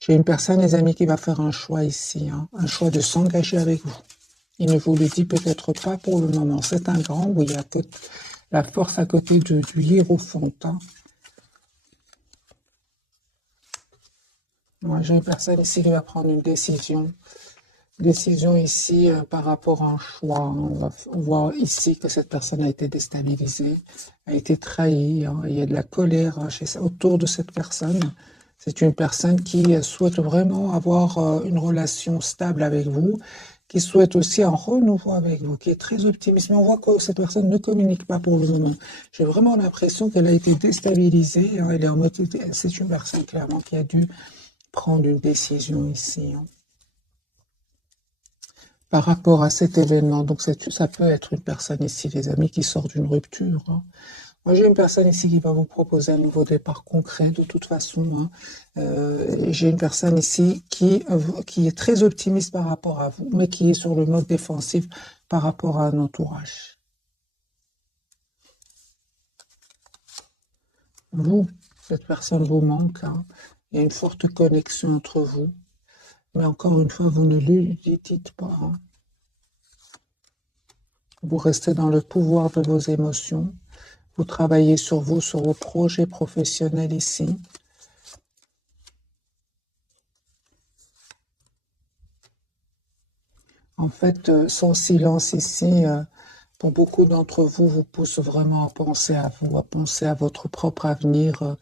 J'ai une personne, les amis, qui va faire un choix ici, hein, un choix de s'engager avec vous. Il ne vous le dit peut-être pas pour le moment. C'est un grand, oui, la force à côté du hiérophant. Hein. Moi, j'ai une personne ici qui va prendre une décision. Décision ici par rapport à un choix. On voit ici que cette personne a été déstabilisée, a été trahie. Hein. Il y a de la colère autour de cette personne. C'est une personne qui souhaite vraiment avoir une relation stable avec vous, qui souhaite aussi un renouveau avec vous, qui est très optimiste. Mais on voit que cette personne ne communique pas pour le moment. J'ai vraiment l'impression qu'elle a été déstabilisée. Hein. Elle est en mode, c'est une personne clairement qui a dû prendre une décision ici. Hein. Par rapport à cet événement. Donc, ça peut être une personne ici, les amis, qui sort d'une rupture. Hein. Moi, j'ai une personne ici qui va vous proposer un nouveau départ concret, de toute façon. Hein. J'ai une personne ici qui est très optimiste par rapport à vous, mais qui est sur le mode défensif par rapport à un entourage. Vous, cette personne vous manque. Hein. Il y a une forte connexion entre vous. Mais encore une fois, vous ne lui dites pas. Hein. Vous restez dans le pouvoir de vos émotions. Vous travaillez sur vous, sur vos projets professionnels ici. En fait, son silence ici, pour beaucoup d'entre vous, vous pousse vraiment à penser à vous, à penser à votre propre avenir.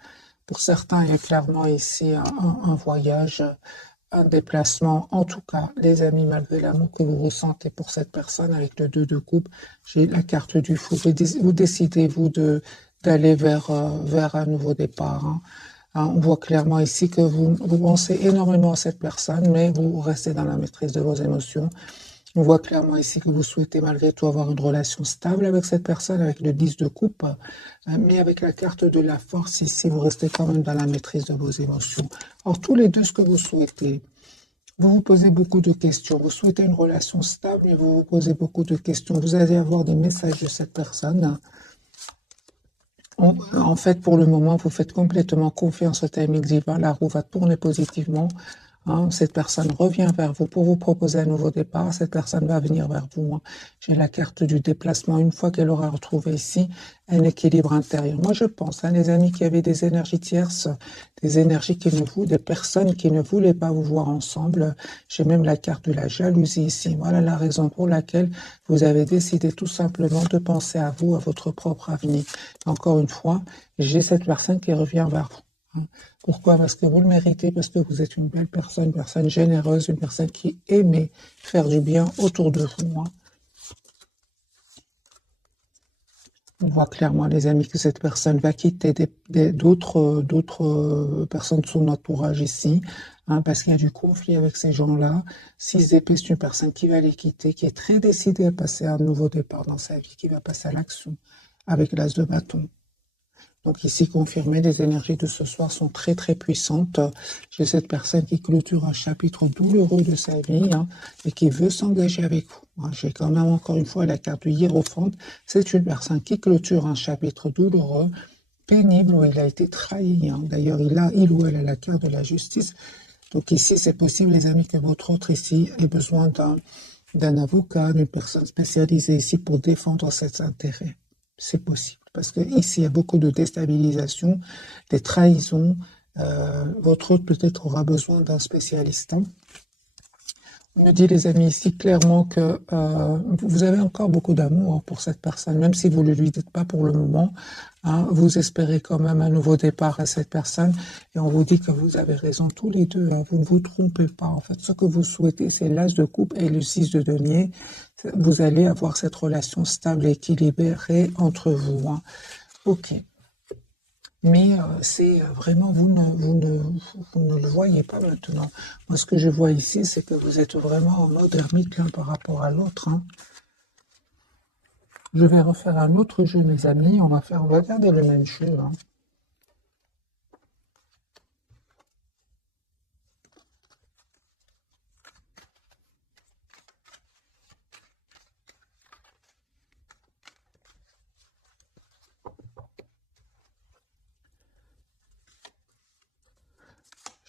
Pour certains, il y a clairement ici un voyage, un déplacement. En tout cas, les amis, malgré l'amour que vous ressentez pour cette personne avec le 2 de coupe, j'ai la carte du fou. Vous décidez, vous, d'aller vers un nouveau départ. Hein. Hein, on voit clairement ici que vous pensez énormément à cette personne, mais vous restez dans la maîtrise de vos émotions. On voit clairement ici que vous souhaitez malgré tout avoir une relation stable avec cette personne, avec le 10 de coupe, mais avec la carte de la force ici, vous restez quand même dans la maîtrise de vos émotions. Alors, tous les deux, ce que vous souhaitez, vous vous posez beaucoup de questions. Vous souhaitez une relation stable, mais vous vous posez beaucoup de questions. Vous allez avoir des messages de cette personne. En fait, pour le moment, vous faites complètement confiance au timing divin. La roue va tourner positivement. Hein, cette personne revient vers vous pour vous proposer un nouveau départ. Cette personne va venir vers vous. Hein. J'ai la carte du déplacement. Une fois qu'elle aura retrouvé ici un équilibre intérieur. Moi, je pense, hein, les amis qui avaient des énergies tierces, des énergies des personnes qui ne voulaient pas vous voir ensemble. J'ai même la carte de la jalousie ici. Voilà la raison pour laquelle vous avez décidé tout simplement de penser à vous, à votre propre avenir. Encore une fois, j'ai cette personne qui revient vers vous. Hein. Pourquoi? Parce que vous le méritez, parce que vous êtes une belle personne, une personne généreuse, une personne qui aimait faire du bien autour de vous. Hein. On voit clairement, les amis, que cette personne va quitter d'autres personnes de son entourage ici, hein, parce qu'il y a du conflit avec ces gens-là. 6 d'épée, c'est une personne qui va les quitter, qui est très décidée à passer à un nouveau départ dans sa vie, qui va passer à l'action avec l'as de bâton. Donc ici, confirmé, les énergies de ce soir sont très très puissantes. J'ai cette personne qui clôture un chapitre douloureux de sa vie hein, et qui veut s'engager avec vous. J'ai quand même encore une fois la carte du hiérophant. C'est une personne qui clôture un chapitre douloureux, pénible, où il a été trahi. Hein. D'ailleurs, il ou elle a la carte de la justice. Donc ici, c'est possible, les amis, que votre autre ici ait besoin d'un avocat, d'une personne spécialisée ici pour défendre ses intérêts. C'est possible. Parce que ici, il y a beaucoup de déstabilisation, des trahisons. Votre autre peut-être aura besoin d'un spécialiste. Hein. On me dit, les amis, ici, clairement que vous avez encore beaucoup d'amour pour cette personne, même si vous ne lui dites pas pour le moment. Hein, vous espérez quand même un nouveau départ à cette personne. Et on vous dit que vous avez raison tous les deux. Hein, vous ne vous trompez pas. En fait, ce que vous souhaitez, c'est l'as de coupe et le 6 de denier. Vous allez avoir cette relation stable et équilibrée entre vous. Hein. Ok. Mais c'est vraiment, vous ne le voyez pas maintenant. Moi, ce que je vois ici, c'est que vous êtes vraiment en mode ermite l'un par rapport à l'autre. Hein. Je vais refaire un autre jeu, mes amis. On va garder le même jeu. Hein.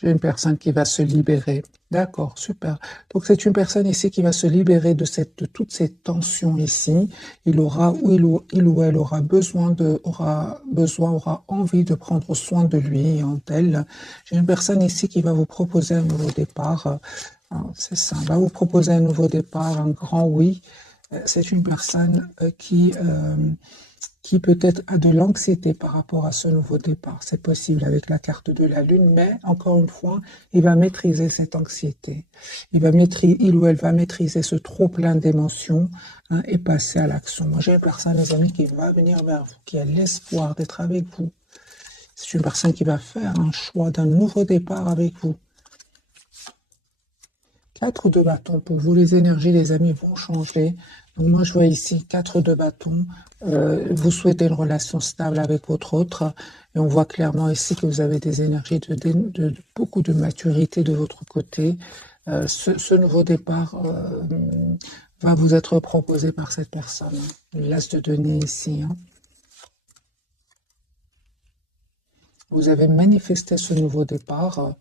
J'ai une personne qui va se libérer. D'accord, super. Donc c'est une personne ici qui va se libérer de toutes ces tensions ici. Il ou elle aura envie de prendre soin de lui et d'elle. J'ai une personne ici qui va vous proposer un nouveau départ. C'est ça, va vous proposer un nouveau départ, un grand oui. C'est une personne qui peut-être a de l'anxiété par rapport à ce nouveau départ. C'est possible avec la carte de la Lune, mais encore une fois, il va maîtriser cette anxiété. Il ou elle va maîtriser ce trop plein d'émotions et passer à l'action. Moi, j'ai une personne, les amis, qui va venir vers vous, qui a l'espoir d'être avec vous. C'est une personne qui va faire un choix d'un nouveau départ avec vous. 4 de bâton, pour vous, les énergies, les amis, vont changer. Donc moi, je vois ici 4 de bâton. Vous souhaitez une relation stable avec votre autre. Et on voit clairement ici que vous avez des énergies de beaucoup de maturité de votre côté. Ce nouveau départ va vous être proposé par cette personne. L'as de denier ici. Vous avez manifesté ce nouveau départ.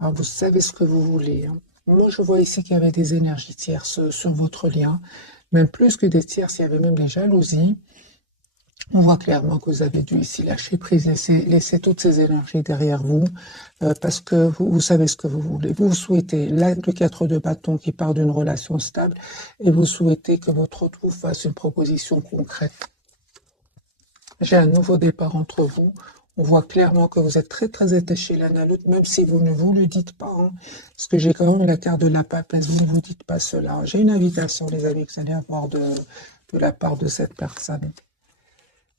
Vous savez ce que vous voulez. Moi, je vois ici qu'il y avait des énergies tierces sur votre lien. Même plus que des tierces, il y avait même des jalousies. On voit clairement que vous avez dû ici lâcher prise, laisser toutes ces énergies derrière vous, parce que vous savez ce que vous voulez. Vous souhaitez le 4 de bâton qui part d'une relation stable, et vous souhaitez que votre autre vous fasse une proposition concrète. J'ai un nouveau départ entre vous. On voit clairement que vous êtes très très attachés l'un à l'autre, même si vous ne vous le dites pas. Parce que j'ai quand même la carte de la papesse, vous ne vous dites pas cela. J'ai une invitation, les amis, que vous allez avoir de la part de cette personne.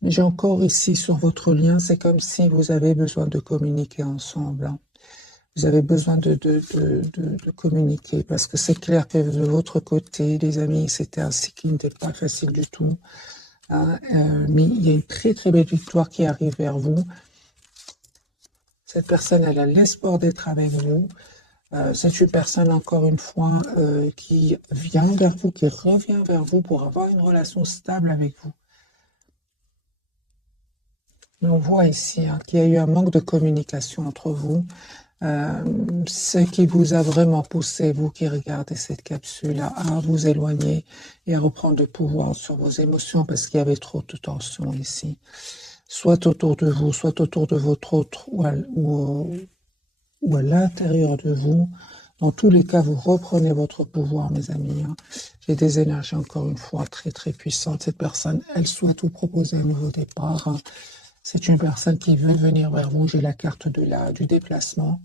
Mais j'ai encore ici sur votre lien, c'est comme si vous avez besoin de communiquer ensemble. Vous avez besoin de communiquer, parce que c'est clair que de votre côté, les amis, c'était un cycle qui n'était pas facile du tout. Mais il y a une très très belle victoire qui arrive vers vous. Cette personne, elle a l'espoir d'être avec vous. C'est une personne, encore une fois, qui vient vers vous, qui revient vers vous pour avoir une relation stable avec vous. Mais on voit ici qu'il y a eu un manque de communication entre vous. Ce qui vous a vraiment poussé, vous qui regardez cette capsule, à vous éloigner et à reprendre le pouvoir sur vos émotions parce qu'il y avait trop de tension ici. Soit autour de vous, soit autour de votre autre ou à l'intérieur de vous. Dans tous les cas, vous reprenez votre pouvoir, mes amis. J'ai des énergies, encore une fois, très très puissantes. Cette personne, elle souhaite vous proposer un nouveau départ. C'est une personne qui veut venir vers vous. J'ai la carte du déplacement.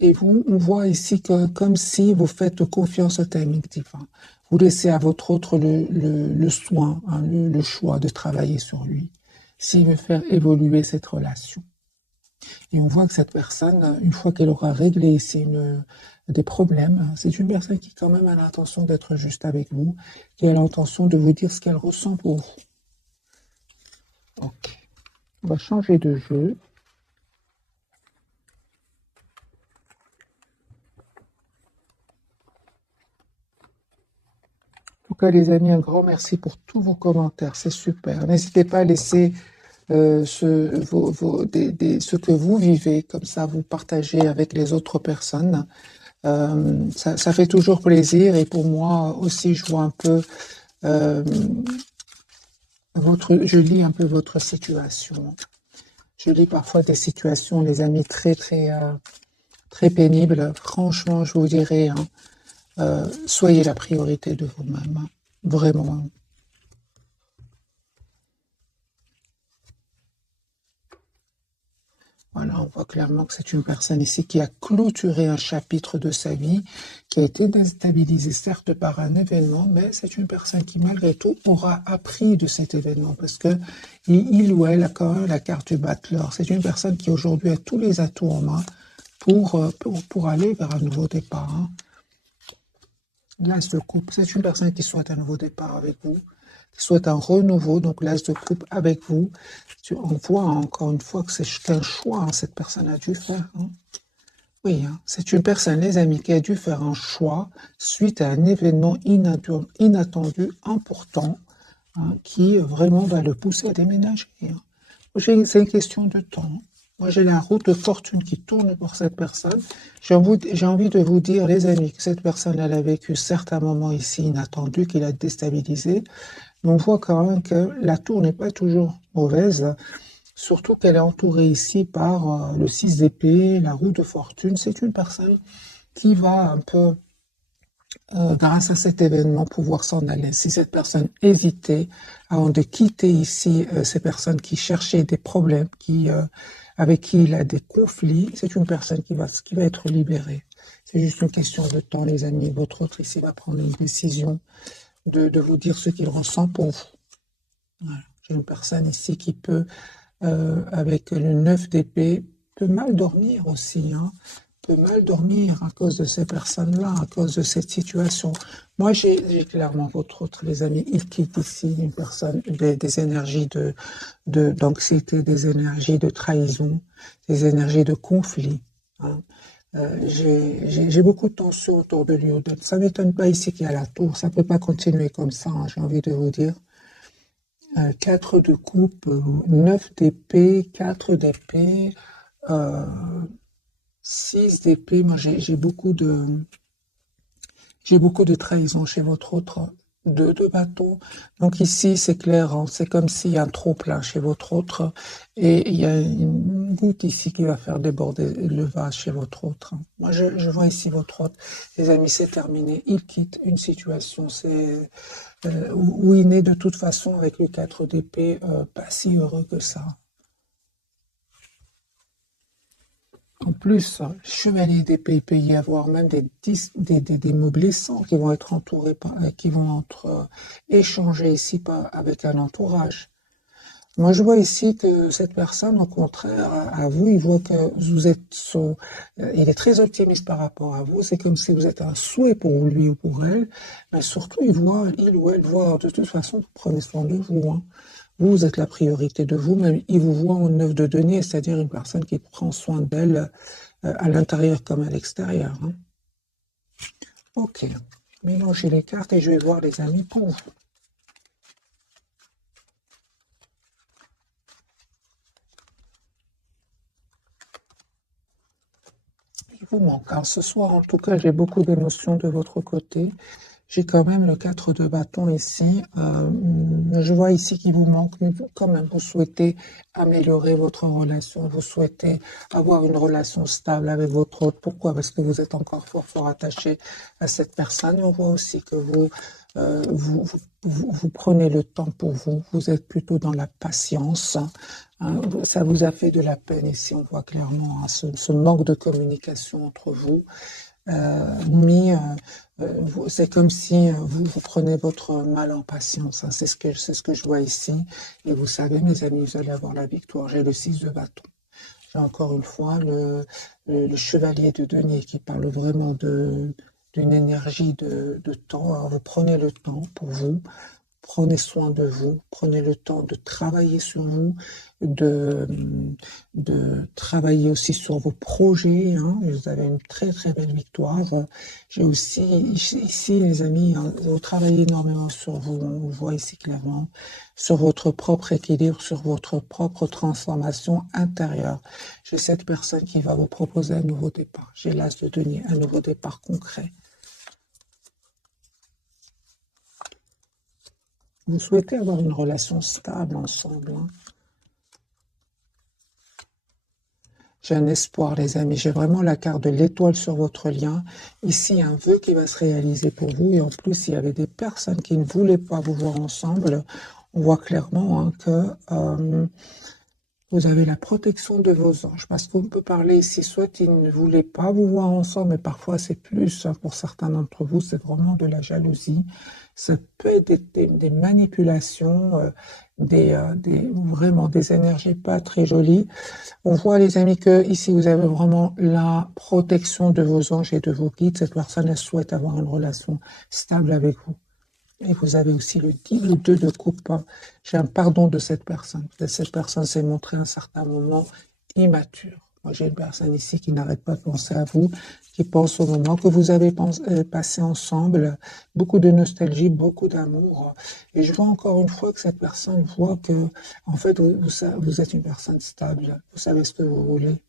Et vous, on voit ici que comme si vous faites confiance au timing divin. Vous laissez à votre autre le soin, le choix de travailler sur lui, s'il veut faire évoluer cette relation. Et on voit que cette personne, une fois qu'elle aura réglé ici des problèmes, c'est une personne qui quand même a l'intention d'être juste avec vous, qui a l'intention de vous dire ce qu'elle ressent pour vous. Ok. On va changer de jeu. En tout cas, les amis, un grand merci pour tous vos commentaires. C'est super. N'hésitez pas à laisser ce que vous vivez, comme ça vous partagez avec les autres personnes. Ça fait toujours plaisir et pour moi aussi, je vois un peu je lis un peu votre situation. Je lis parfois des situations, les amis, très pénibles. Franchement, je vous dirais, soyez la priorité de vous-même, vraiment. Voilà, on voit clairement que c'est une personne ici qui a clôturé un chapitre de sa vie, qui a été déstabilisée certes par un événement, mais c'est une personne qui malgré tout aura appris de cet événement parce que il ou elle a quand même la carte du battleur. C'est une personne qui aujourd'hui a tous les atouts en main pour aller vers un nouveau départ. L'as de coupe, c'est une personne qui souhaite un nouveau départ avec vous, qui souhaite un renouveau, donc l'as de coupe avec vous. On voit encore une fois que c'est un choix, cette personne a dû faire. Oui, c'est une personne, les amis, qui a dû faire un choix suite à un événement inattendu, important, qui vraiment va le pousser à déménager. C'est une question de temps. Moi, j'ai la roue de fortune qui tourne pour cette personne. J'ai envie de vous dire, les amis, que cette personne, elle a vécu certains moments ici inattendus, qui l'a déstabilisé. Mais on voit quand même que la tour n'est pas toujours mauvaise, surtout qu'elle est entourée ici par le 6 d'épée, la roue de fortune. C'est une personne qui va un peu, grâce à cet événement, pouvoir s'en aller. Si cette personne hésitait avant de quitter ici, ces personnes qui cherchaient des problèmes, avec qui il a des conflits, c'est une personne qui va être libérée. C'est juste une question de temps, les amis. Votre autre ici va prendre une décision de vous dire ce qu'il ressent pour vous. Voilà. J'ai une personne ici qui peut, avec le 9 d'épée, peut mal dormir aussi, hein, peut mal dormir à cause de ces personnes-là, à cause de cette situation. Moi, j'ai clairement votre autre, les amis. Il quitte ici une personne, des énergies d'anxiété, des énergies de trahison, des énergies de conflit, hein. J'ai beaucoup de tension autour de lui. Ça ne m'étonne pas ici qu'il y a la tour. Ça ne peut pas continuer comme ça, hein, j'ai envie de vous dire. 4 de coupe, 9 d'épée, 4 d'épée, 6 d'épée. Moi, j'ai beaucoup de trahison chez votre autre. 2 de bâton. Donc ici, c'est clair, hein, c'est comme s'il y a un trop plein chez votre autre et il y a une goutte ici qui va faire déborder le vase chez votre autre. Moi, je vois ici votre autre. Les amis, c'est terminé. Il quitte une situation, où il n'est de toute façon avec le 4 d'épée pas si heureux que ça. En plus, chevalier d'épée, il peut y avoir même des mots blessants qui vont être entourés qui vont être échangés ici avec un entourage. Moi, je vois ici que cette personne, au contraire, à vous, il voit que vous êtes il est très optimiste par rapport à vous. C'est comme si vous êtes un souhait pour lui ou pour elle. Mais surtout, il ou elle voit, de toute façon, vous prenez soin de vous, hein. Vous êtes la priorité de vous-même. Il vous voit en 9 de denier, c'est-à-dire une personne qui prend soin d'elle à l'intérieur comme à l'extérieur, hein. Ok. Mélangez les cartes et je vais voir les amis pour vous. Il vous manque. Alors ce soir, en tout cas, j'ai beaucoup d'émotions de votre côté. J'ai quand même le 4 de bâton ici. Je vois ici qu'il vous manque, mais quand même, vous souhaitez améliorer votre relation. Vous souhaitez avoir une relation stable avec votre autre. Pourquoi? Parce que vous êtes encore fort attaché à cette personne. Et on voit aussi que vous prenez le temps pour vous. Vous êtes plutôt dans la patience, hein. Ça vous a fait de la peine ici. On voit clairement, hein, ce manque de communication entre vous. Mais c'est comme si vous prenez votre mal en patience, hein. C'est ce que je vois ici. Et vous savez, mes amis, vous allez avoir la victoire. J'ai le 6 de bâton. J'ai encore une fois le chevalier de denier qui parle vraiment d'une énergie de temps. Alors, vous prenez le temps pour vous. Prenez soin de vous, prenez le temps de travailler sur vous, de, de travailler aussi sur vos projets, hein. Vous avez une très belle victoire. J'ai aussi ici, les amis, hein, vous travaillez énormément sur vous, on voit ici clairement, sur votre propre équilibre, sur votre propre transformation intérieure. J'ai cette personne qui va vous proposer un nouveau départ. J'ai l'as de denier, un nouveau départ concret. Vous souhaitez avoir une relation stable ensemble, hein. J'ai un espoir, les amis. J'ai vraiment la carte de l'étoile sur votre lien. Ici, un vœu qui va se réaliser pour vous. Et en plus, il y avait des personnes qui ne voulaient pas vous voir ensemble. On voit clairement, hein, que vous avez la protection de vos anges. Parce qu'on peut parler ici, soit ils ne voulaient pas vous voir ensemble, mais parfois c'est plus, hein, pour certains d'entre vous, c'est vraiment de la jalousie. Ça peut être des manipulations, vraiment des énergies pas très jolies. On voit, les amis, que ici vous avez vraiment la protection de vos anges et de vos guides. Cette personne, elle souhaite avoir une relation stable avec vous. Et vous avez aussi le 2 de coupe. J'ai un pardon de cette personne. Cette personne s'est montrée à un certain moment immature. Moi, j'ai une personne ici qui n'arrête pas de penser à vous, qui pense au moment que vous avez passé ensemble, beaucoup de nostalgie, beaucoup d'amour. Et je vois encore une fois que cette personne voit que, en fait, vous êtes une personne stable, vous savez ce que vous voulez.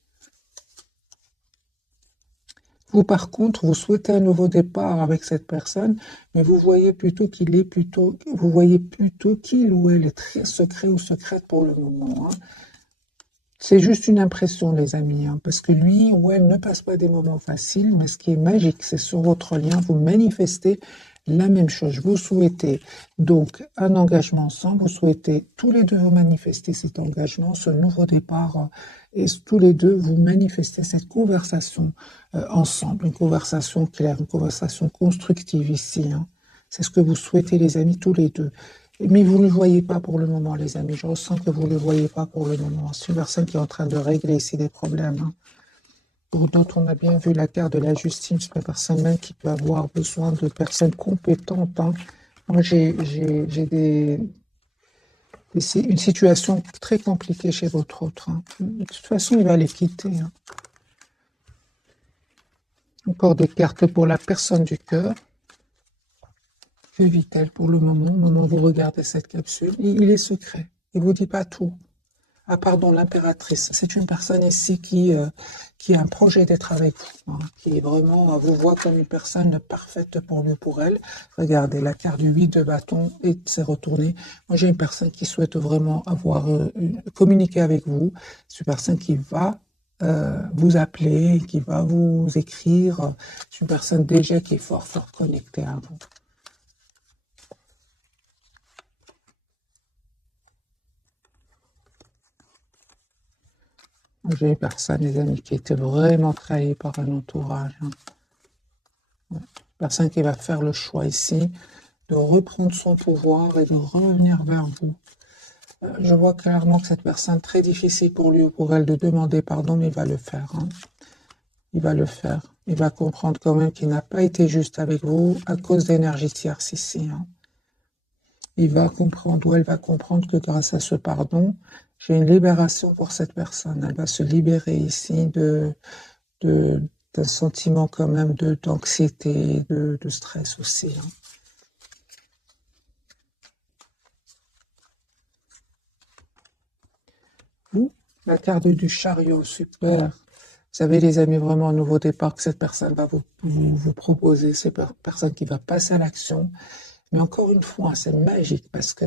Vous, par contre, vous souhaitez un nouveau départ avec cette personne, mais vous voyez plutôt vous voyez plutôt qu'il ou elle est très secret ou secrète pour le moment, hein. C'est juste une impression, les amis, hein, parce que lui ou elle ne passe pas des moments faciles, mais ce qui est magique, c'est sur votre lien, vous manifestez la même chose. Vous souhaitez donc un engagement ensemble, vous souhaitez tous les deux vous manifester cet engagement, ce nouveau départ, et tous les deux vous manifestez cette conversation ensemble, une conversation claire, une conversation constructive ici, hein. C'est ce que vous souhaitez, les amis, tous les deux. Mais vous ne le voyez pas pour le moment, les amis. Je ressens que vous ne le voyez pas pour le moment. C'est une personne qui est en train de régler ici des problèmes, hein. Pour d'autres, on a bien vu la carte de la justice. C'est une personne même qui peut avoir besoin de personnes compétentes, hein. Moi, j'ai une situation très compliquée chez votre autre, hein. De toute façon, il va les quitter, hein. Encore des cartes pour la personne du cœur. Que vit-elle pour le moment, au moment où vous regardez cette capsule? Il est secret. Il ne vous dit pas tout. Ah pardon, l'impératrice. C'est une personne ici qui a un projet d'être avec vous, hein, qui est vraiment vous voit comme une personne parfaite pour lui ou pour elle. Regardez, la carte du 8 de bâton et s'est retournée. Moi, j'ai une personne qui souhaite vraiment avoir communiqué avec vous. C'est une personne qui va vous appeler, qui va vous écrire. C'est une personne déjà qui est fort, fort connectée à vous. J'ai une personne, les amis, qui était vraiment trahie par un entourage, hein. Une personne qui va faire le choix ici de reprendre son pouvoir et de revenir vers vous. Je vois clairement que cette personne, très difficile pour lui ou pour elle de demander pardon, mais il va le faire, hein. Il va le faire. Il va comprendre quand même qu'il n'a pas été juste avec vous à cause d'énergie tierce ici, hein. Il va comprendre, ou elle va comprendre que grâce à ce pardon, j'ai une libération pour cette personne. Elle va se libérer ici d'un sentiment quand même d'anxiété, de stress aussi, hein. La carte du chariot, super. Vous savez, les amis, vraiment un nouveau départ que cette personne va vous proposer. C'est une personne qui va passer à l'action. Mais encore une fois, c'est magique parce que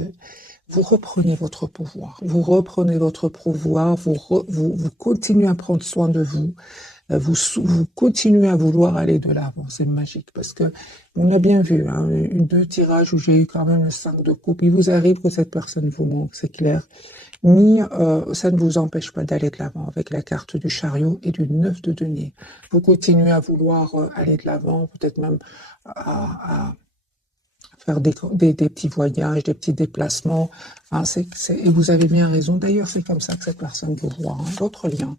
vous reprenez votre pouvoir. Vous reprenez votre pouvoir, vous continuez à prendre soin de vous. Vous continuez à vouloir aller de l'avant. C'est magique parce que on a bien vu, hein, deux tirages où j'ai eu quand même le 5 de coupe. Il vous arrive que cette personne vous manque, c'est clair. Ni ça ne vous empêche pas d'aller de l'avant avec la carte du chariot et du 9 de denier. Vous continuez à vouloir aller de l'avant, peut-être même à faire des petits voyages, des petits déplacements, hein, et vous avez bien raison. D'ailleurs, c'est comme ça que cette personne vous voit, hein, votre lien.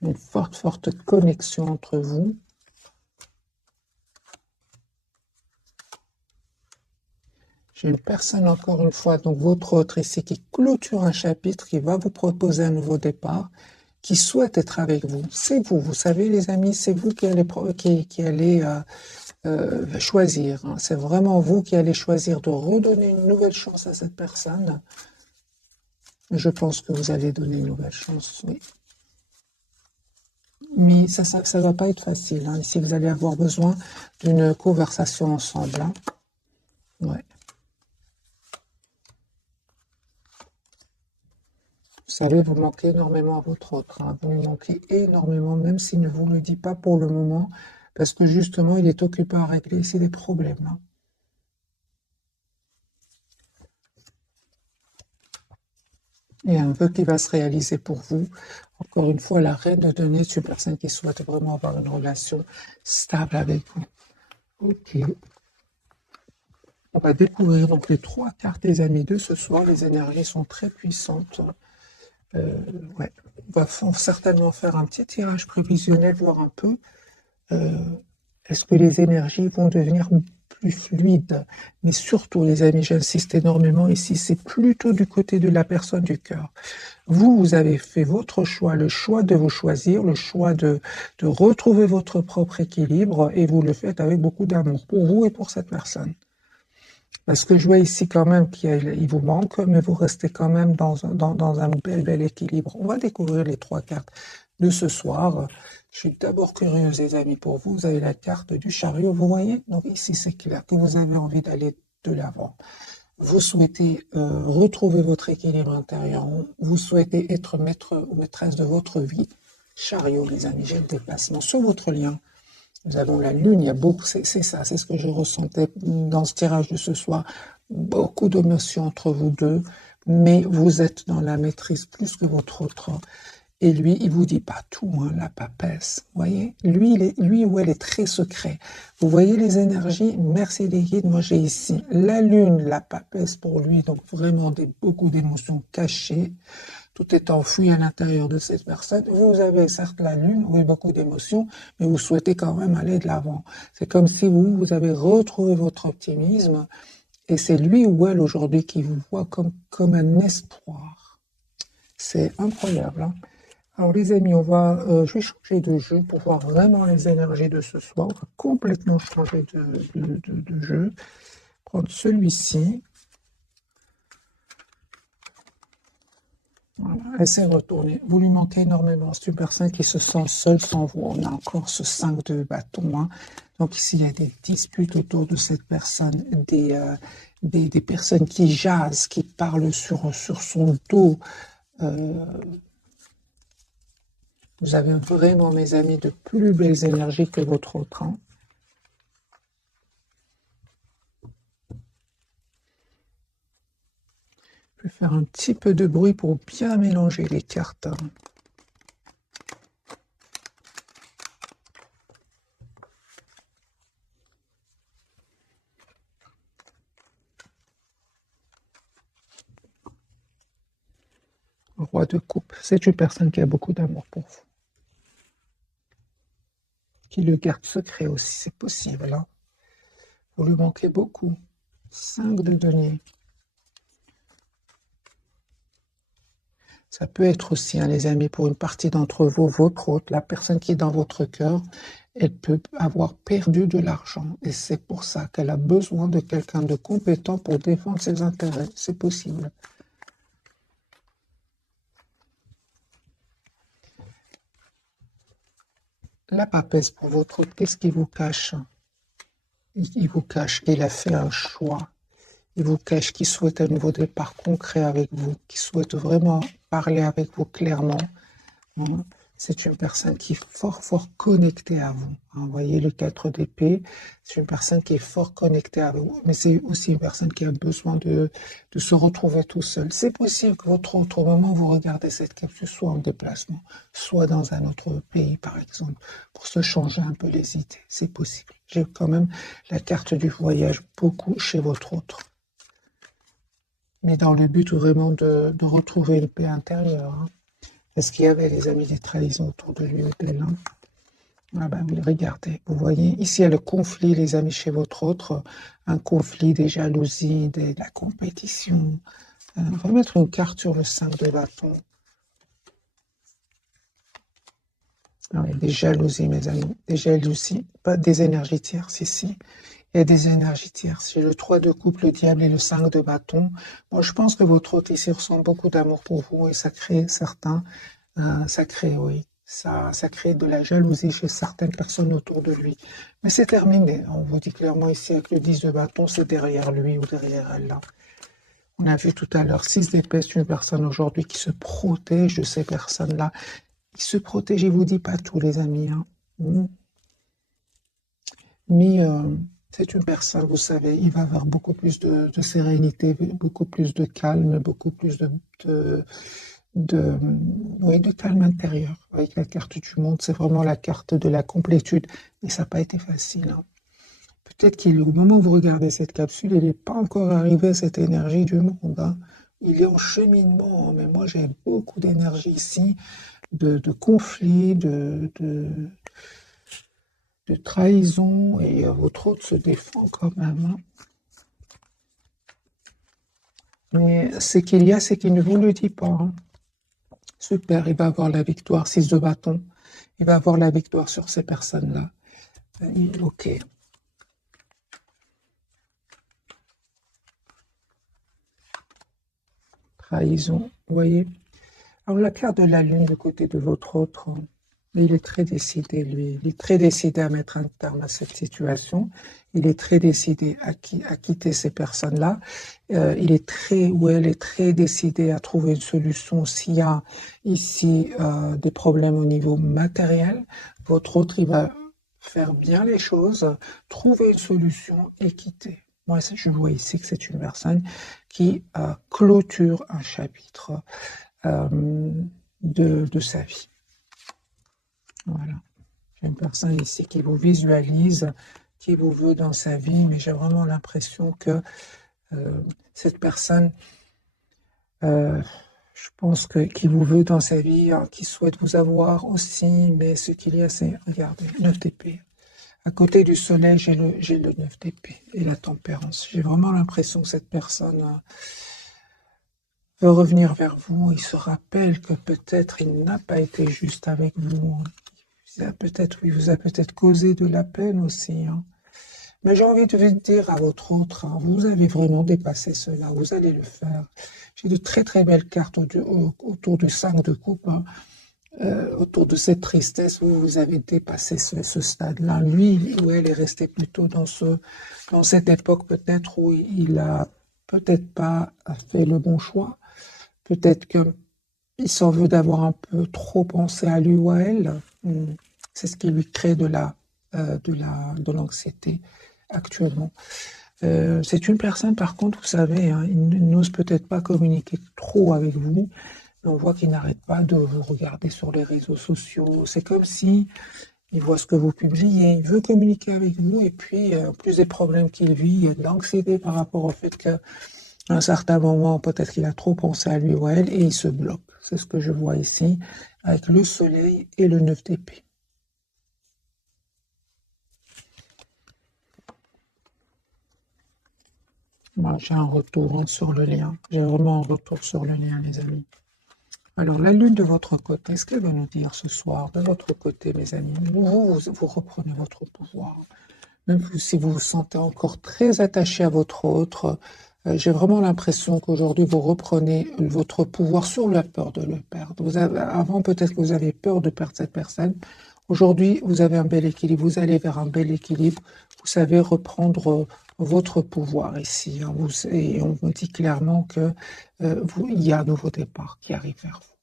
Une forte, forte connexion entre vous. J'ai une personne, encore une fois, donc votre autre ici, qui clôture un chapitre, qui va vous proposer un nouveau départ, qui souhaite être avec vous. C'est vous, vous savez, les amis, c'est vous qui allez choisir, hein. C'est vraiment vous qui allez choisir de redonner une nouvelle chance à cette personne. Je pense que vous allez donner une nouvelle chance, oui. Mais ça va pas être facile, hein. Ici, vous allez avoir besoin d'une conversation ensemble, hein. Ouais. Vous savez, vous manquez énormément à votre autre, hein. Vous lui manquez énormément, même s'il ne vous le dit pas pour le moment, parce que justement, il est occupé à régler ici des problèmes, hein. Il y a un vœu qui va se réaliser pour vous. Encore une fois, la reine de denier est une personne qui souhaite vraiment avoir une relation stable avec vous. Ok. On va découvrir donc les 3 cartes des amis de ce soir. Les énergies sont très puissantes. Ouais. On va certainement faire un petit tirage prévisionnel, voir un peu est-ce que les énergies vont devenir plus fluide. Mais surtout, les amis, j'insiste énormément ici, c'est plutôt du côté de la personne du cœur. Vous avez fait votre choix, le choix de vous choisir, le choix de retrouver votre propre équilibre, et vous le faites avec beaucoup d'amour pour vous et pour cette personne. Parce que je vois ici quand même qu'il vous manque, mais vous restez quand même dans un bel équilibre. On va découvrir les 3 cartes de ce soir. Je suis d'abord curieuse, les amis, pour vous. Vous avez la carte du chariot, vous voyez? Donc ici, c'est clair que vous avez envie d'aller de l'avant. Vous souhaitez retrouver votre équilibre intérieur. Vous souhaitez être maître ou maîtresse de votre vie. Chariot, les amis, j'ai le déplacement sur votre lien. Nous avons la lune, il y a beaucoup, c'est ça, c'est ce que je ressentais dans ce tirage de ce soir. Beaucoup d'émotions entre vous deux, mais vous êtes dans la maîtrise plus que votre autre. Et lui, il vous dit pas tout, hein, la papesse. Vous voyez, lui ou elle est très secret. Vous voyez les énergies. Merci les guides. Moi, j'ai ici la lune, la papesse pour lui. Donc vraiment beaucoup d'émotions cachées. Tout est enfoui à l'intérieur de cette personne. Vous avez certes la lune, oui, beaucoup d'émotions, mais vous souhaitez quand même aller de l'avant. C'est comme si vous avez retrouvé votre optimisme. Et c'est lui ou elle aujourd'hui qui vous voit comme un espoir. C'est incroyable, hein. Alors les amis, je vais changer de jeu pour voir vraiment les énergies de ce soir. On va complètement changer de jeu. Prendre celui-ci. Voilà, elle s'est retournée. Vous lui manquez énormément. C'est une personne qui se sent seule sans vous. On a encore ce 5 de bâton, hein. Donc ici, il y a des disputes autour de cette personne, des personnes qui jasent, qui parlent sur son dos. Vous avez vraiment, mes amis, de plus belles énergies que votre autre, hein. Je vais faire un petit peu de bruit pour bien mélanger les cartes, hein. Roi de coupe, c'est une personne qui a beaucoup d'amour pour vous. Qui le garde secret aussi, c'est possible, hein. Vous lui manquez beaucoup. 5 de denier. Ça peut être aussi, hein, les amis, pour une partie d'entre vous, votre autre, la personne qui est dans votre cœur, elle peut avoir perdu de l'argent. Et c'est pour ça qu'elle a besoin de quelqu'un de compétent pour défendre ses intérêts. C'est possible. La papesse pour votre autre, qu'est-ce qu'il vous cache? Il vous cache qu'il a fait un choix. Il vous cache qu'il souhaite un nouveau départ concret avec vous, qu'il souhaite vraiment parler avec vous clairement. C'est une personne qui est fort connectée à vous. Vous voyez le 4 d'épée, c'est une personne qui est fort connectée à vous, mais c'est aussi une personne qui a besoin de se retrouver tout seul. C'est possible que votre autre, au moment où vous regardez cette capsule, soit en déplacement, soit dans un autre pays, par exemple, pour se changer un peu les idées. C'est possible. J'ai quand même la carte du voyage beaucoup chez votre autre. Mais dans le but vraiment de retrouver une paix intérieure, hein. Est-ce qu'il y avait, les amis, des trahisons autour de lui ou d'elle, hein? Ah ben oui, regardez, vous voyez, ici il y a le conflit, les amis, chez votre autre, un conflit, des jalousies, de la compétition. On va mettre une carte sur le 5 de bâton. Alors, il y a des jalousies, mes amis, des jalousies, pas des énergies tierces ici. Il y a des énergies tierces. J'ai le 3 de coupe, le diable et le 5 de bâton. Moi, je pense que votre autre ici ressent beaucoup d'amour pour vous et ça crée ça crée de la jalousie chez certaines personnes autour de lui. Mais c'est terminé. On vous dit clairement ici avec le 10 de bâton, c'est derrière lui ou derrière elle, là. On a vu tout à l'heure 6 d'épée, c'est une personne aujourd'hui qui se protège de ces personnes-là. Il se protège, il vous dit pas tout, les amis, hein. Mais c'est une personne, vous savez, il va avoir beaucoup plus de sérénité, beaucoup plus de calme, beaucoup plus de calme intérieur. Avec la carte du monde, c'est vraiment la carte de la complétude. Et ça n'a pas été facile, hein. Peut-être qu'au moment où vous regardez cette capsule, il n'est pas encore arrivé à cette énergie du monde, hein. Il est en cheminement, mais moi j'ai beaucoup d'énergie ici, de conflits, de trahison et votre autre se défend quand même, hein. Mais ce qu'il y a, c'est qu'il ne vous le dit pas, hein. Super, il va avoir la victoire, 6 de bâton. Il va avoir la victoire sur ces personnes-là. Ok. Trahison, vous voyez. Alors la carte de la lune du côté de votre autre, il est très décidé, lui. Il est très décidé à mettre un terme à cette situation. Il est très décidé à quitter ces personnes-là. Il est très, ou elle est très décidée à trouver une solution s'il y a ici des problèmes au niveau matériel. Votre autre, il va faire bien les choses, trouver une solution et quitter. Moi, je vois ici que c'est une personne qui clôture un chapitre de sa vie. Voilà. J'ai une personne ici qui vous visualise, qui vous veut dans sa vie, mais j'ai vraiment l'impression que cette personne, je pense qui vous veut dans sa vie, qui souhaite vous avoir aussi, mais ce qu'il y a, c'est, regardez, 9 d'épée. À côté du soleil, j'ai le 9 d'épée et la tempérance. J'ai vraiment l'impression que cette personne veut revenir vers vous. Il se rappelle que peut-être il n'a pas été juste avec vous. Il vous a peut-être causé de la peine aussi, hein. Mais j'ai envie de vous dire à votre autre, hein, vous avez vraiment dépassé cela, vous allez le faire. J'ai de très très belles cartes autour du 5 de coupe, hein. Autour de cette tristesse, vous avez dépassé ce stade-là. Lui ou elle est resté plutôt dans cette époque peut-être où il a peut-être pas fait le bon choix. Peut-être qu'il s'en veut d'avoir un peu trop pensé à lui ou à elle. C'est ce qui lui crée de l'anxiété actuellement. C'est une personne, par contre, vous savez, hein, il n'ose peut-être pas communiquer trop avec vous, mais on voit qu'il n'arrête pas de vous regarder sur les réseaux sociaux. C'est comme si il voit ce que vous publiez, il veut communiquer avec vous, et puis, en plus des problèmes qu'il vit, il y a de l'anxiété par rapport au fait qu'à un certain moment, peut-être qu'il a trop pensé à lui ou à elle, et il se bloque. C'est ce que je vois ici, avec le soleil et le 9 d'épée. Moi, j'ai un retour, hein, sur le lien. J'ai vraiment un retour sur le lien, les amis. Alors, la lune de votre côté, ce qu'elle va nous dire ce soir, de votre côté, mes amis, vous reprenez votre pouvoir. Même si vous vous sentez encore très attaché à votre autre, j'ai vraiment l'impression qu'aujourd'hui, vous reprenez votre pouvoir sur la peur de le perdre. Avant, peut-être que vous avez peur de perdre cette personne. Aujourd'hui, vous avez un bel équilibre. Vous allez vers un bel équilibre. Vous savez reprendre votre pouvoir ici, hein. Et on me dit clairement que il y a un nouveau départ qui arrive vers vous.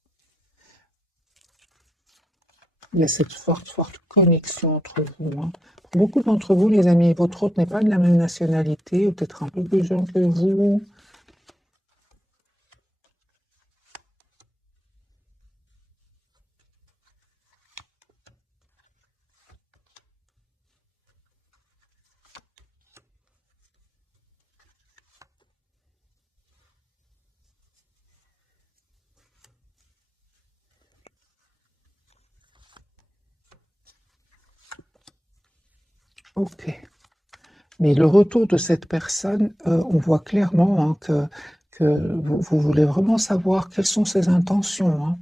Il y a cette forte connexion entre vous, hein. Pour beaucoup d'entre vous, les amis, votre autre n'est pas de la même nationalité, ou peut-être un peu plus jeune que vous. Ok. Mais le retour de cette personne, on voit clairement, hein, que vous voulez vraiment savoir quelles sont ses intentions, hein,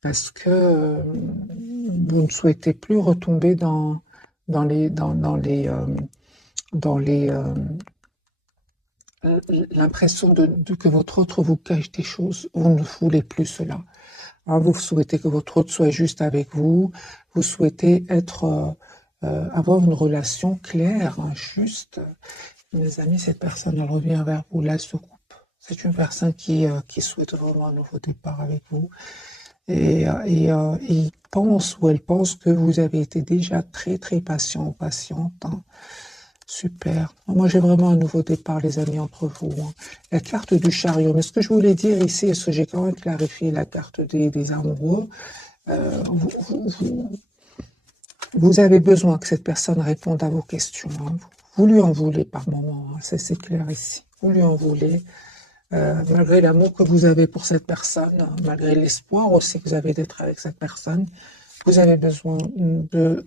parce que vous ne souhaitez plus retomber dans l'impression que votre autre vous cache des choses. Vous ne voulez plus cela, hein. Vous souhaitez que votre autre soit juste avec vous. Vous souhaitez avoir une relation claire, hein, juste. Mes amis, cette personne, elle revient vers vous, là, se coupe. C'est une personne qui souhaite vraiment un nouveau départ avec vous. Et il pense ou elle pense que vous avez été déjà très, très patient ou patiente, hein. Super. Moi, j'ai vraiment un nouveau départ, les amis, entre vous, hein. La carte du chariot. Mais ce que je voulais dire ici, est-ce que j'ai quand même clarifié la carte des amoureux, vous avez besoin que cette personne réponde à vos questions, hein. Vous lui en voulez par moment, hein. C'est clair ici. Vous lui en voulez, malgré l'amour que vous avez pour cette personne, hein, malgré l'espoir aussi que vous avez d'être avec cette personne. Vous avez besoin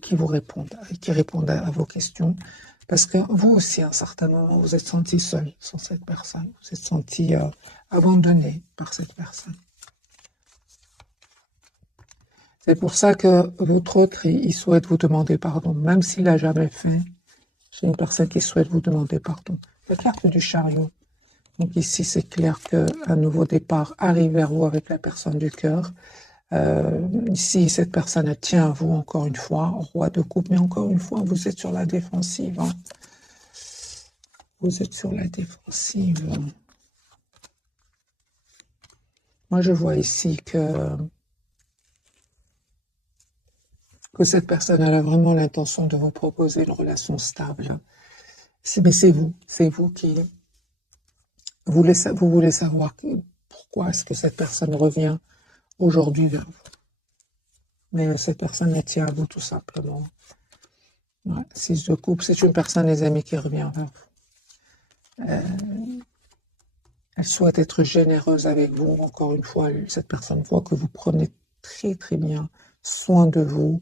qui vous répondent, qui répondent à vos questions. Parce que vous aussi, à un certain moment, vous êtes senti seul sans cette personne. Vous êtes senti abandonné par cette personne. C'est pour ça que votre autre, il souhaite vous demander pardon, même s'il l'a jamais fait. C'est une personne qui souhaite vous demander pardon. La carte du chariot. Donc ici, c'est clair qu'un nouveau départ arrive vers vous avec la personne du cœur. Ici, cette personne, elle tient à vous encore une fois, roi de coupe, mais encore une fois, vous êtes sur la défensive. Hein. Vous êtes sur la défensive. Moi, je vois ici que cette personne elle a vraiment l'intention de vous proposer une relation stable. Mais c'est vous qui vous voulez savoir pourquoi est-ce que cette personne revient aujourd'hui vers vous. Mais cette personne elle tient à vous tout simplement. Ouais, 6 de coupe, c'est une personne, les amis, qui revient vers vous. Elle souhaite être généreuse avec vous. Encore une fois, cette personne voit que vous prenez très très bien soin de vous.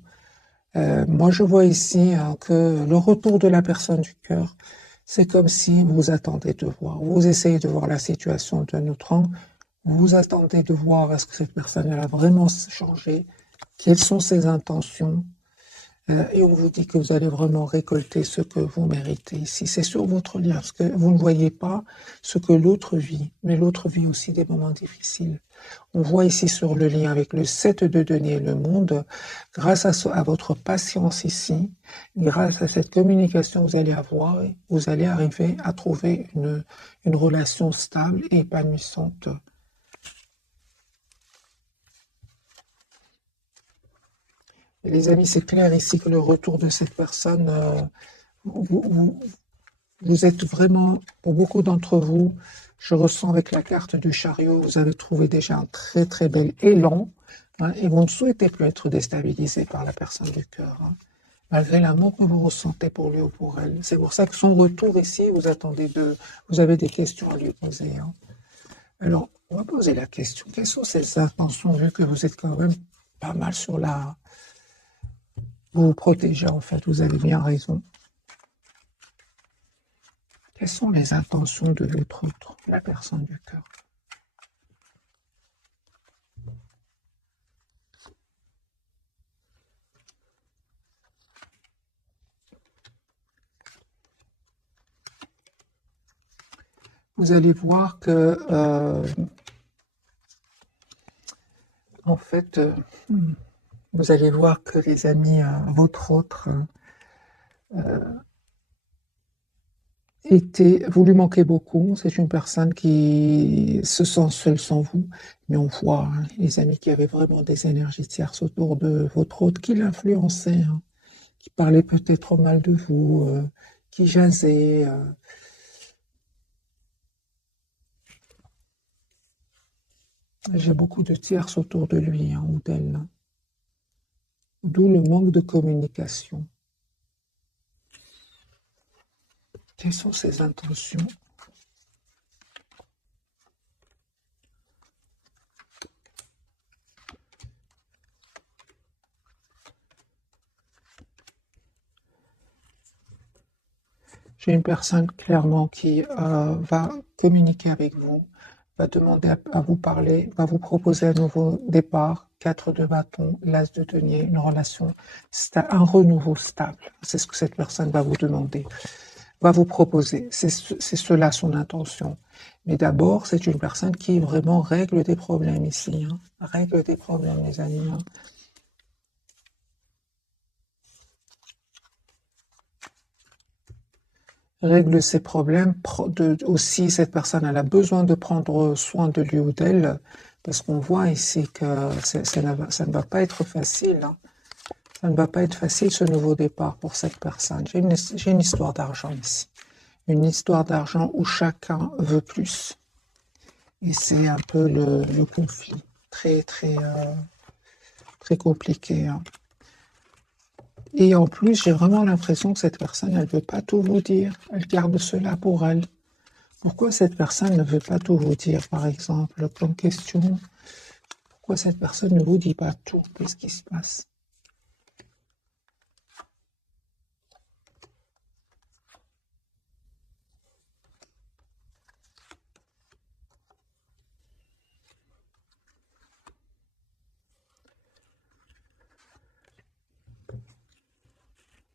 Moi, je vois ici que le retour de la personne du cœur, c'est comme si vous attendez de voir. Vous essayez de voir la situation d'un autre angle. Vous attendez de voir est-ce que cette personne elle a vraiment changé, quelles sont ses intentions. Et on vous dit que vous allez vraiment récolter ce que vous méritez ici. C'est sur votre lien, parce que vous ne voyez pas ce que l'autre vit, mais l'autre vit aussi des moments difficiles. On voit ici sur le lien avec le 7 de denier et le monde, grâce à votre patience ici, grâce à cette communication que vous allez avoir, vous allez arriver à trouver une relation stable et épanouissante. Et les amis, c'est clair ici que le retour de cette personne, vous êtes vraiment, pour beaucoup d'entre vous, je ressens avec la carte du chariot, vous avez trouvé déjà un très très bel élan, hein, et vous ne souhaitez plus être déstabilisé par la personne du cœur, hein, malgré l'amour que vous ressentez pour lui ou pour elle. C'est pour ça que son retour ici, vous avez des questions à lui poser. Hein. Alors, on va poser la question, quelles sont ces intentions, vu que vous êtes quand même pas mal sur la... Vous vous protégez en fait, vous avez bien raison. Quelles sont les intentions de votre autre, la personne du cœur? Vous allez voir que, en fait, vous allez voir que les amis, votre autre, vous lui manquez beaucoup. C'est une personne qui se sent seule sans vous. Mais on voit, hein, les amis, qu'il y avait vraiment des énergies tierces autour de votre autre qui l'influençaient, hein, qui parlaient peut-être mal de vous, qui jasaient. J'ai beaucoup de tierces autour de lui, hein, ou d'elle. Hein. D'où le manque de communication. Quelles sont ses intentions? J'ai une personne clairement qui va communiquer avec vous, va demander à vous parler, va vous proposer un nouveau départ, 4 de bâton, l'as de denier, une relation, un renouveau stable. C'est ce que cette personne va vous demander, va vous proposer. C'est cela son intention. Mais d'abord, c'est une personne qui vraiment règle des problèmes ici. Hein. Règle des problèmes, les amis. Hein. Règle ses problèmes. Aussi, cette personne elle a besoin de prendre soin de lui ou d'elle, parce qu'on voit ici que ça ne va pas être facile. Hein. Ça ne va pas être facile ce nouveau départ pour cette personne. J'ai une histoire d'argent ici. Une histoire d'argent où chacun veut plus. Et c'est un peu le conflit. Très, très, très compliqué. Hein. Et en plus, j'ai vraiment l'impression que cette personne, elle ne veut pas tout vous dire. Elle garde cela pour elle. Pourquoi cette personne ne veut pas tout vous dire, par exemple, comme question? Pourquoi cette personne ne vous dit pas tout? Qu'est-ce qui se passe?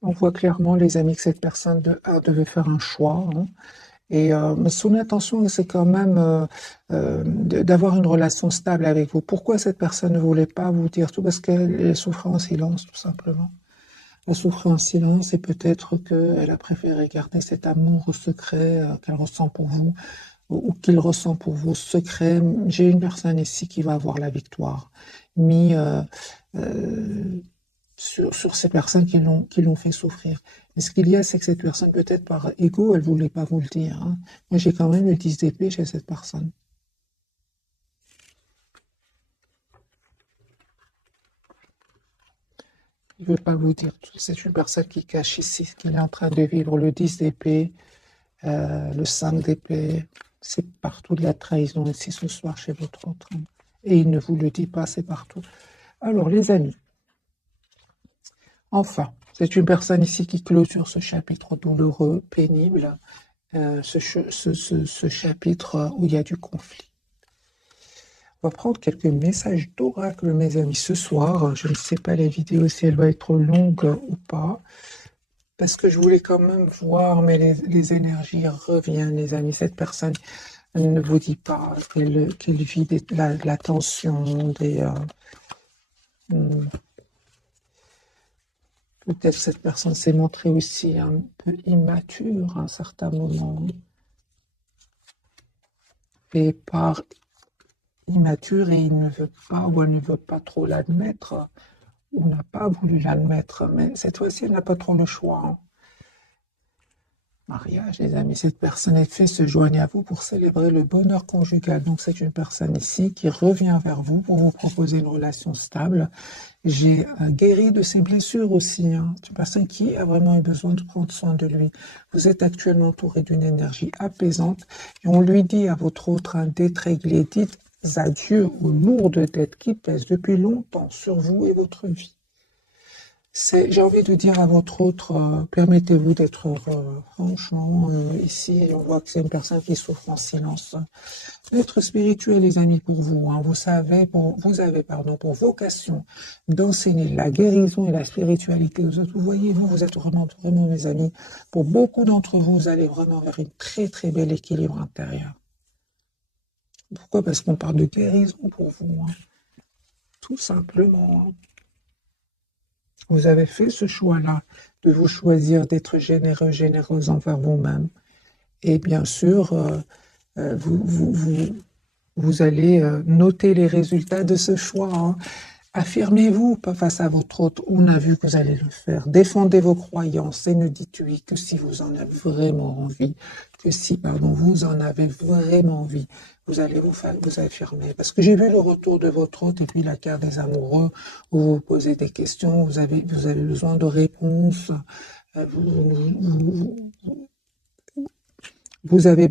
On voit clairement, les amis, que cette personne devait faire un choix, hein. Et son intention, c'est quand même d'avoir une relation stable avec vous. Pourquoi cette personne ne voulait pas vous dire tout? Parce qu'elle souffrait en silence, tout simplement. Elle souffrait en silence et peut-être qu'elle a préféré garder cet amour secret qu'elle ressent pour vous ou qu'il ressent pour vous secret. J'ai une personne ici qui va avoir la victoire, mis euh, sur ces personnes qui l'ont fait souffrir. Et ce qu'il y a, c'est que cette personne, peut-être par ego, elle voulait pas vous le dire, hein. Moi, j'ai quand même le 10 d'épée chez cette personne. Il veut pas vous dire tout. C'est une personne qui cache ici ce qu'il est en train de vivre. Le 10 d'épée, le 5 d'épée, c'est partout de la trahison ici ce soir chez votre autre, hein. Et il ne vous le dit pas, c'est partout. Alors, les amis, enfin, c'est une personne ici qui clôture ce chapitre douloureux, pénible, ce chapitre où il y a du conflit. On va prendre quelques messages d'oracle, mes amis, ce soir. Je ne sais pas la vidéo si elle va être longue ou pas, parce que je voulais quand même voir, mais les énergies reviennent, les amis. Cette personne, elle ne vous dit pas qu'elle vit la tension, peut-être cette personne s'est montrée aussi un peu immature à un certain moment. Et par immature, et il ne veut pas ou elle ne veut pas trop l'admettre, ou n'a pas voulu l'admettre, mais cette fois-ci, elle n'a pas trop le choix, hein. Mariage, les amis, cette personne est fait se joigne à vous pour célébrer le bonheur conjugal. Donc c'est une personne ici qui revient vers vous pour vous proposer une relation stable. J'ai guéri de ses blessures aussi, hein. C'est une personne qui a vraiment eu besoin de prendre soin de lui. Vous êtes actuellement entouré d'une énergie apaisante et on lui dit à votre autre d'être réglé. Dites adieu aux lourdes dettes qui pèsent depuis longtemps sur vous et votre vie. J'ai envie de dire à votre autre, permettez-vous d'être heureux. Franchement, ici, on voit que c'est une personne qui souffre en silence. L'être spirituel, les amis, pour vous, hein, vous avez, pour vocation d'enseigner la guérison et la spiritualité aux autres. Vous voyez, vous êtes vraiment, vraiment, mes amis. Pour beaucoup d'entre vous, vous allez vraiment vers une très, très bel équilibre intérieur. Pourquoi? Parce qu'on parle de guérison pour vous, hein. Tout simplement, hein. Vous avez fait ce choix-là de vous choisir d'être généreux, généreuse envers vous-même. Et bien sûr, vous allez noter les résultats de ce choix, hein. Affirmez-vous pas face à votre autre. On a vu que vous allez le faire. Défendez vos croyances et ne dites oui que si vous en avez vraiment envie. Que si, pardon, vous en avez vraiment envie. Vous allez vous affirmer. Parce que j'ai vu le retour de votre autre et puis la carte des amoureux où vous posez des questions, vous avez besoin de réponses. Vous avez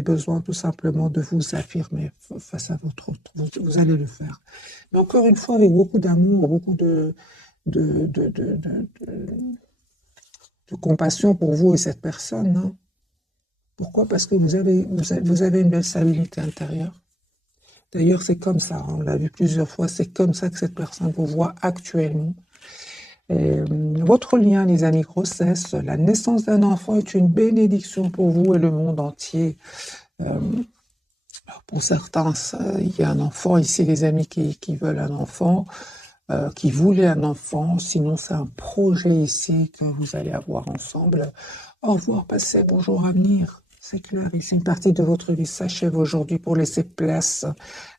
besoin tout simplement de vous affirmer face à votre autre. Vous allez le faire. Mais encore une fois, avec beaucoup d'amour, beaucoup de, de, de, de, de compassion pour vous et cette personne, hein. Pourquoi? Parce que vous avez une belle stabilité intérieure. D'ailleurs, c'est comme ça, on l'a vu plusieurs fois, c'est comme ça que cette personne vous voit actuellement. Votre lien, les amis, grossesse, la naissance d'un enfant est une bénédiction pour vous et le monde entier. Pour certains, il y a un enfant ici, les amis qui veulent un enfant, qui voulaient un enfant. Sinon, c'est un projet ici que vous allez avoir ensemble. Au revoir, passez, bonjour à venir. C'est clair, ici, une partie de votre vie s'achève aujourd'hui pour laisser place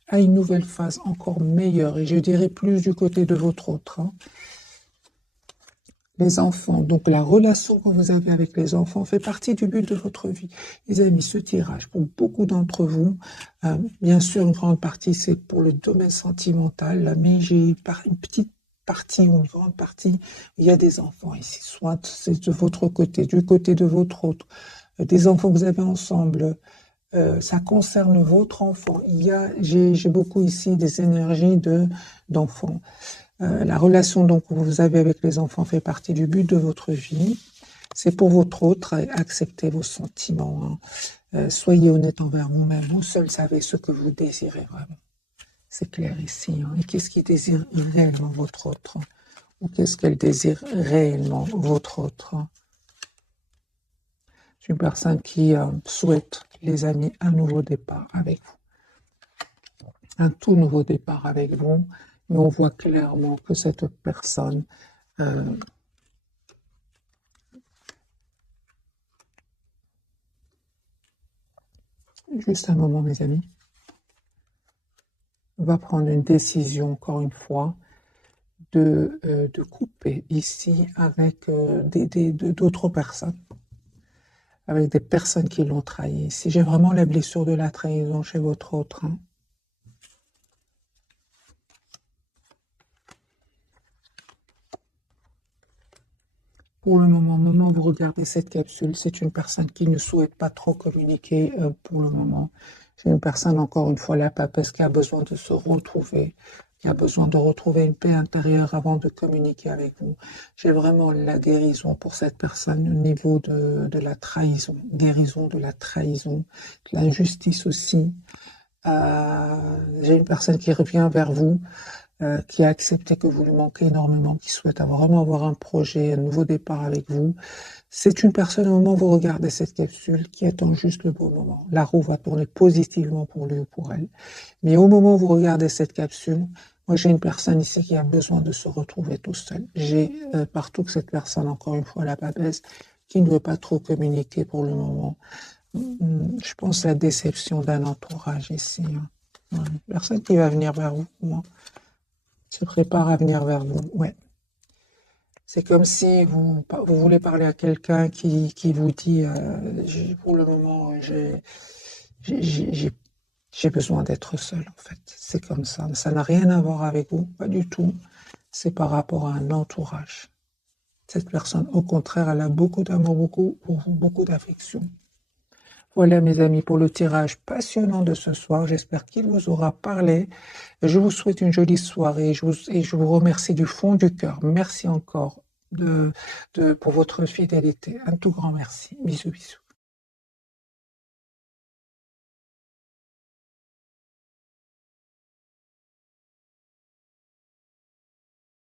à une nouvelle phase encore meilleure. Et je dirais plus du côté de votre autre, hein. Les enfants, donc la relation que vous avez avec les enfants fait partie du but de votre vie. Les amis, ce tirage, pour beaucoup d'entre vous, bien sûr, une grande partie, c'est pour le domaine sentimental, mais j'ai une petite partie ou une grande partie, il y a des enfants ici, soit c'est de votre côté, du côté de votre autre, des enfants que vous avez ensemble, ça concerne votre enfant. J'ai beaucoup ici des énergies d'enfants. La relation donc que vous avez avec les enfants fait partie du but de votre vie. C'est pour votre autre, acceptez vos sentiments, hein. Soyez honnête envers vous-même. Vous seul savez ce que vous désirez vraiment. C'est clair ici, hein. Et qu'est-ce qui désire réellement votre autre? ou qu'est-ce qu'elle désire réellement, votre autre. C'est une personne qui souhaite, les amis, un nouveau départ avec vous. Un tout nouveau départ avec vous. Mais on voit clairement que cette personne juste un moment, mes amis, va prendre une décision, encore une fois, de couper ici avec d'autres personnes, avec des personnes qui l'ont trahi. Si j'ai vraiment la blessure de la trahison chez votre autre, hein. Pour le moment où vous regardez cette capsule, c'est une personne qui ne souhaite pas trop communiquer pour le moment. C'est une personne, encore une fois, la papesse qui a besoin de se retrouver, qui a besoin de retrouver une paix intérieure avant de communiquer avec vous. J'ai vraiment la guérison pour cette personne au niveau de la trahison, guérison de la trahison, de l'injustice aussi. J'ai une personne qui revient vers vous, qui a accepté que vous lui manquez énormément, qui souhaite vraiment avoir un projet, un nouveau départ avec vous. C'est une personne, au moment où vous regardez cette capsule, qui attend juste le bon moment. La roue va tourner positivement pour lui ou pour elle. Mais au moment où vous regardez cette capsule, moi j'ai une personne ici qui a besoin de se retrouver tout seul. J'ai partout que cette personne, encore une fois, la papesse, qui ne veut pas trop communiquer pour le moment. Je pense à la déception d'un entourage ici. Hein. Personne qui va venir vers vous, moi, se prépare à venir vers vous. Ouais. C'est comme si vous voulez parler à quelqu'un qui vous dit pour le moment, j'ai besoin d'être seul, en fait. C'est comme ça. Ça n'a rien à voir avec vous, pas du tout. C'est par rapport à un entourage. Cette personne, au contraire, elle a beaucoup d'amour, beaucoup d'affection. Voilà, mes amis, pour le tirage passionnant de ce soir. J'espère qu'il vous aura parlé. Je vous souhaite une jolie soirée et je vous remercie du fond du cœur. Merci encore pour votre fidélité. Un tout grand merci. Bisous, bisous.